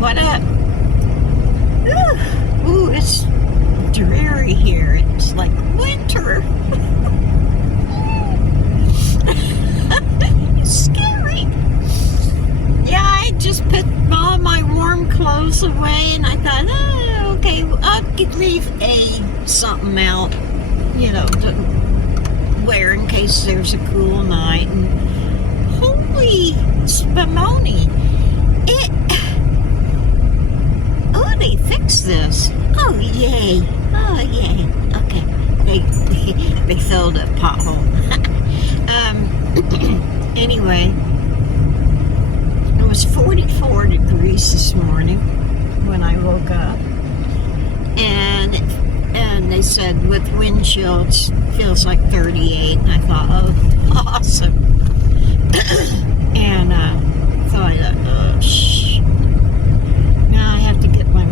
What up? Ooh, it's dreary here. It's like winter. It's scary. Yeah, I just put all my warm clothes away, and I thought, oh, okay, I could leave something out, to wear in case there's a cool night. And holy spumoni, they fixed this. Oh yay! Oh yay! Okay, they filled a pothole. Anyway, it was 44 degrees this morning when I woke up, and they said with wind chill it feels like 38, and I thought, oh, awesome. And so I thought, oh, now I have to get my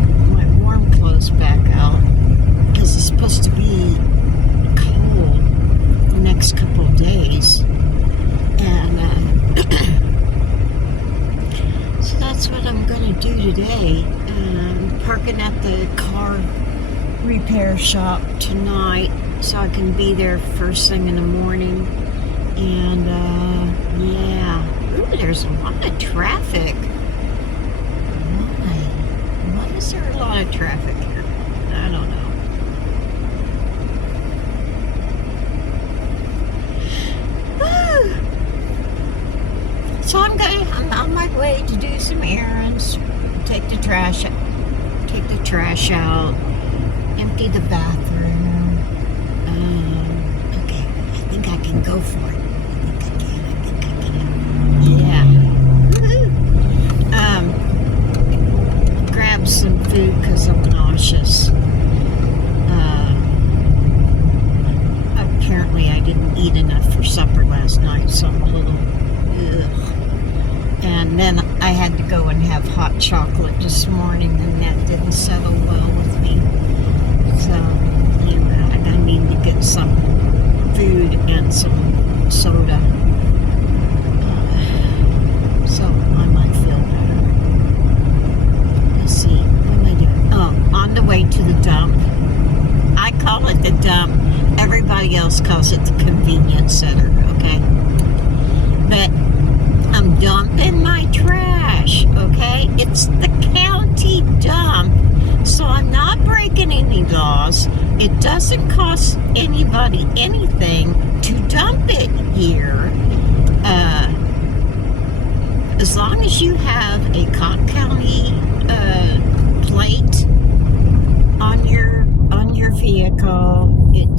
warm clothes back out because it's supposed to be cold the next couple of days. And so that's what I'm going to do today. Parking at the car repair shop tonight so I can be there first thing in the morning. And yeah. Ooh, there's a lot of traffic. Why is there a lot of traffic here? I don't know. So I'm on my way to do some errands, take the trash out, empty the bathroom. Okay, I think I can go for it. I think I can. Yeah. Woohoo! Grab some food because I'm nauseous. Apparently I didn't eat enough for supper last night, so I'm a little ugh. And then I had to go and have hot chocolate this morning, and that didn't settle well with me. So, anyway, I need to get some food and some soda. So I might feel better. Let's see, what am I doing? Oh, on the way to the dump. I call it the dump. Everybody else calls it the convenience center, okay? But I'm dumping my trash, okay? It's the county dump, so I'm not breaking any laws. It doesn't cost anybody anything to dump it here. As long as you have a Cotton County plate on your vehicle, it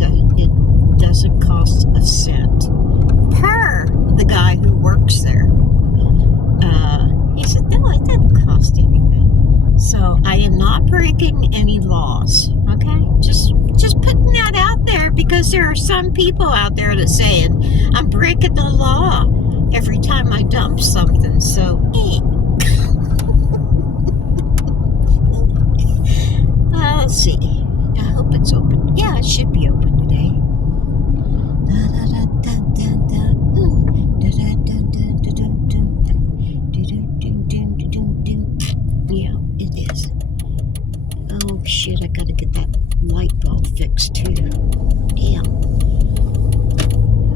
doesn't cost a cent per the guy who works there. He said, no, it doesn't cost anything. So I am not breaking any laws, okay? Just putting that out there because there are some people out there that saying I'm breaking the law every time I dump something. So, let's see. I hope it's open. Yeah, it should be open today. Yeah, it is. Oh shit, I gotta get that light bulb fixed too. Damn.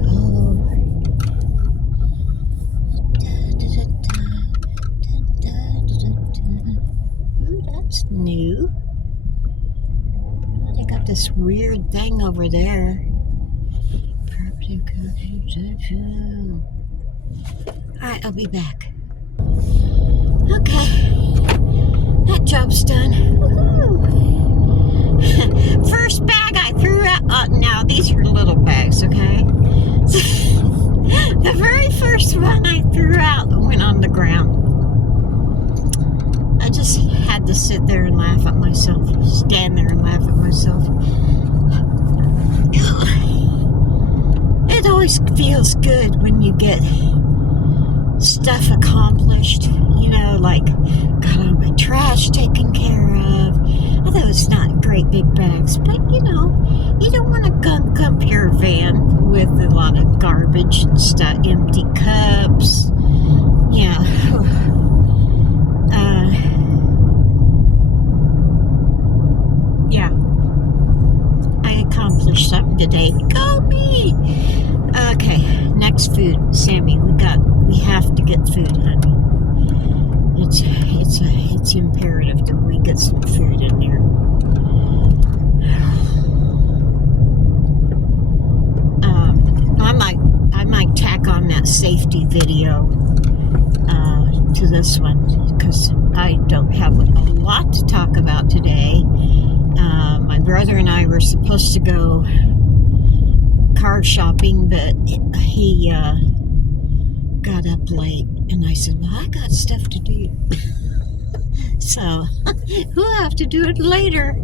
Oh. Ooh, that's new. They got this weird thing over there. Alright, I'll be back. Okay. That job's done. Woo-hoo. First bag I threw out. Now, these are little bags, okay? The very first one I threw out went on the ground. I just had to sit there and laugh at myself. Stand there and laugh at myself. It always feels good when you get stuff accomplished, like got all my trash taken care of. Although it's not great big bags, but you don't want to gunk up your van with a lot of garbage and stuff, empty cups. Yeah. food, Sammy. We have to get food, honey. It's imperative that we get some food in there. I might tack on that safety video to this one because I don't have a lot to talk about today. My brother and I were supposed to go car shopping, but he got up late, and I said, well, I got stuff to do. So we'll have to do it later.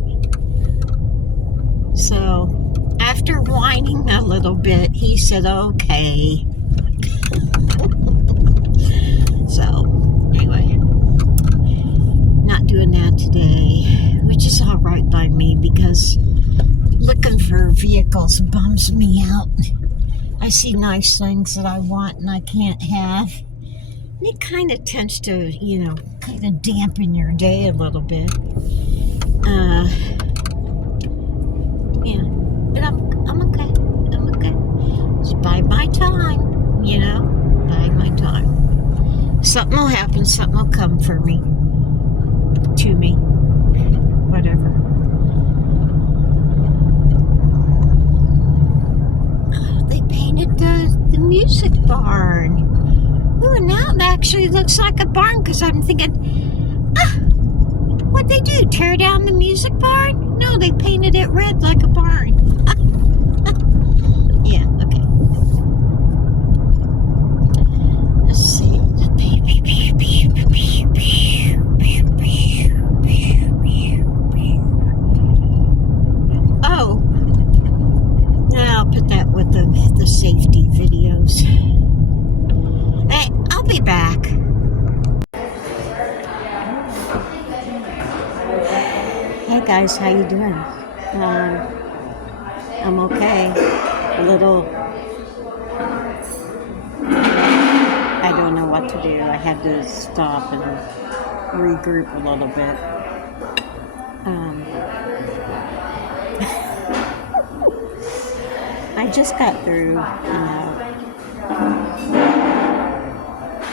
So after whining a little bit, he said, okay. So anyway, not doing that today, which is all right by me because looking for vehicles bums me out. I see nice things that I want and I can't have. And it kind of tends to, kind of dampen your day a little bit. Yeah, but I'm okay. I'm okay. Just bide my time, bide my time. Something will happen. Something will come for me, to me, whatever. They painted the music barn. Ooh, now it actually looks like a barn because I'm thinking, what'd they do? Tear down the music barn? No, they painted it red like a barn. Yeah, okay. Let's see. Oh, now I'll put that with the safety videos. Hey, I'll be back. Hey guys, how you doing? I'm okay. A little. I don't know what to do. I had to stop and regroup a little bit. I just got through,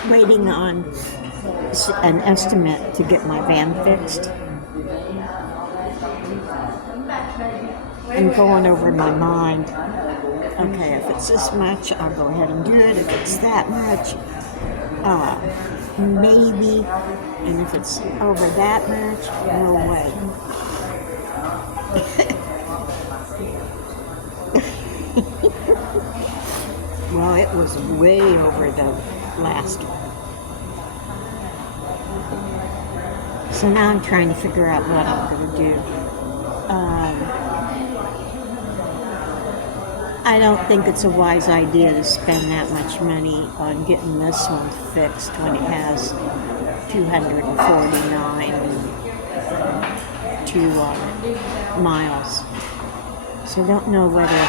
waiting on an estimate to get my van fixed. I'm going over in my mind, okay, if it's this much, I'll go ahead and do it. If it's that much, maybe. And if it's over that much, no way. Well, it was way over the last one. So now I'm trying to figure out what I'm going to do. I don't think it's a wise idea to spend that much money on getting this one fixed when it has 249 miles. So I don't know whether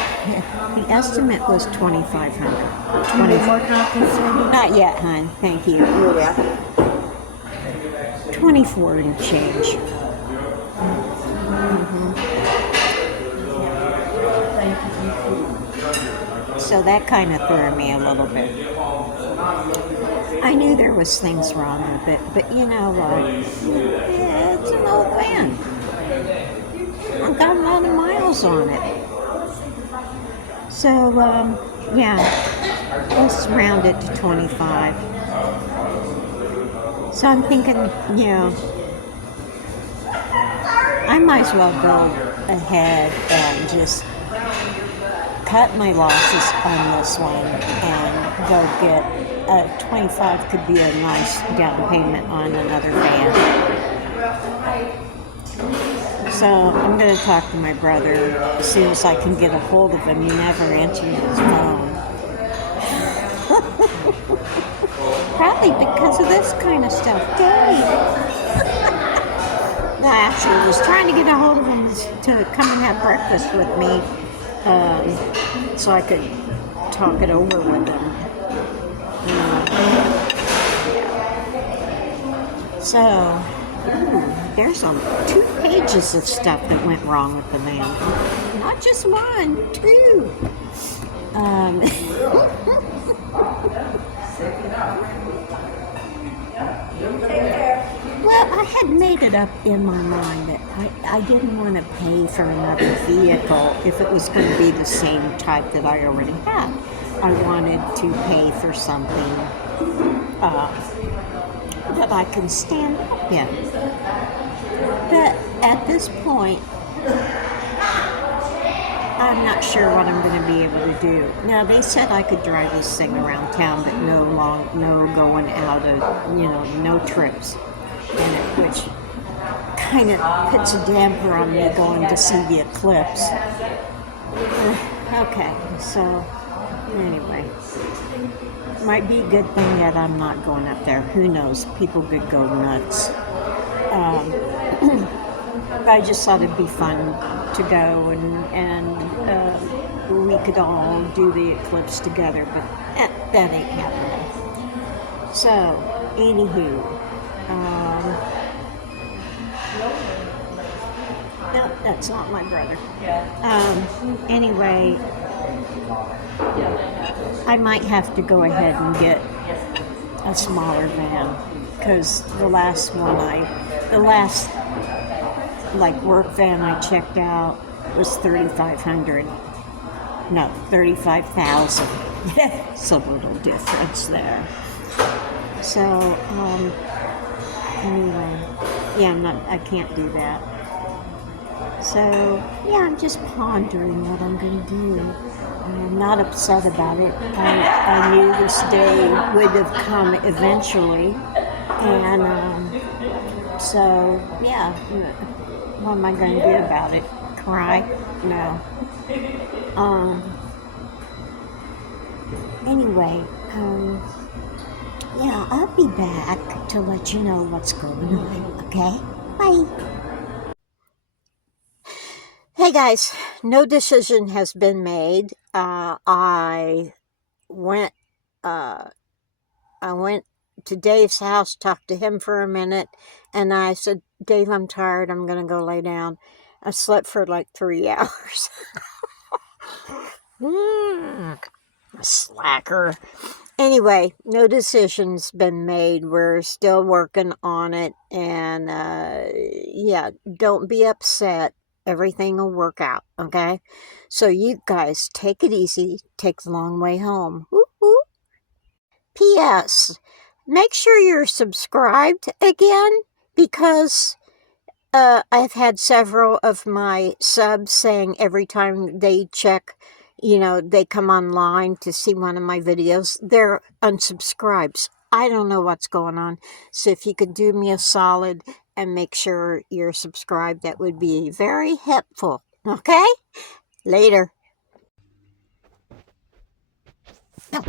the estimate was 2,500. You need more copies? Not yet, hon. Thank you. 24 and change. So that kind of threw me a little bit. I knew there was things wrong with it, but it's an old van. I've got a lot of miles on it. So, let's round it to 25. So I'm thinking, I might as well go ahead and just cut my losses on this one and go get 25 could be a nice down payment on another van. So I'm going to talk to my brother as soon as I can get a hold of him. He never answers his phone. Probably because of this kind of stuff. Dang. No, actually, I was trying to get a hold of him to come and have breakfast with me. So I could talk it over with him. So, there's 2 pages of stuff that went wrong with the van. Not just 1, 2. Um, well, I had made it up in my mind that I didn't want to pay for another vehicle if it was going to be the same type that I already had. I wanted to pay for something that I can stand up in. But at this point, I'm not sure what I'm going to be able to do. Now, they said I could drive this thing around town, but no going out of, no trips in it, which kind of puts a damper on me going to see the eclipse. Okay, so anyway, might be a good thing that I'm not going up there. Who knows? People could go nuts. I just thought it'd be fun to go and we could all do the eclipse together, but that ain't happening. So, anywho, no, that's not my brother. Anyway, I might have to go ahead and get a smaller van because the last like work van I checked out was 3,500. No, 35,000. It's a little difference there. So anyway, yeah, I can't do that. So yeah, I'm just pondering what I'm going to do. I'm not upset about it. I knew this day would have come eventually, and so yeah. What am I going to do about it? Cry? No. Anyway, yeah, I'll be back to let you know what's going on, okay? Bye. Hey guys, no decision has been made. I went to Dave's house, talked to him for a minute, and I said, Dave, I'm tired. I'm going to go lay down. I slept for like 3 hours. Slacker. Anyway, no decision's been made. We're still working on it. And yeah, don't be upset. Everything will work out, okay? So you guys take it easy. Take the long way home. Woo-hoo. P.S. Make sure you're subscribed again because I've had several of my subs saying every time they check, they come online to see one of my videos, they're unsubscribed. I don't know what's going on. So if you could do me a solid and make sure you're subscribed, that would be very helpful. Okay? Later. No.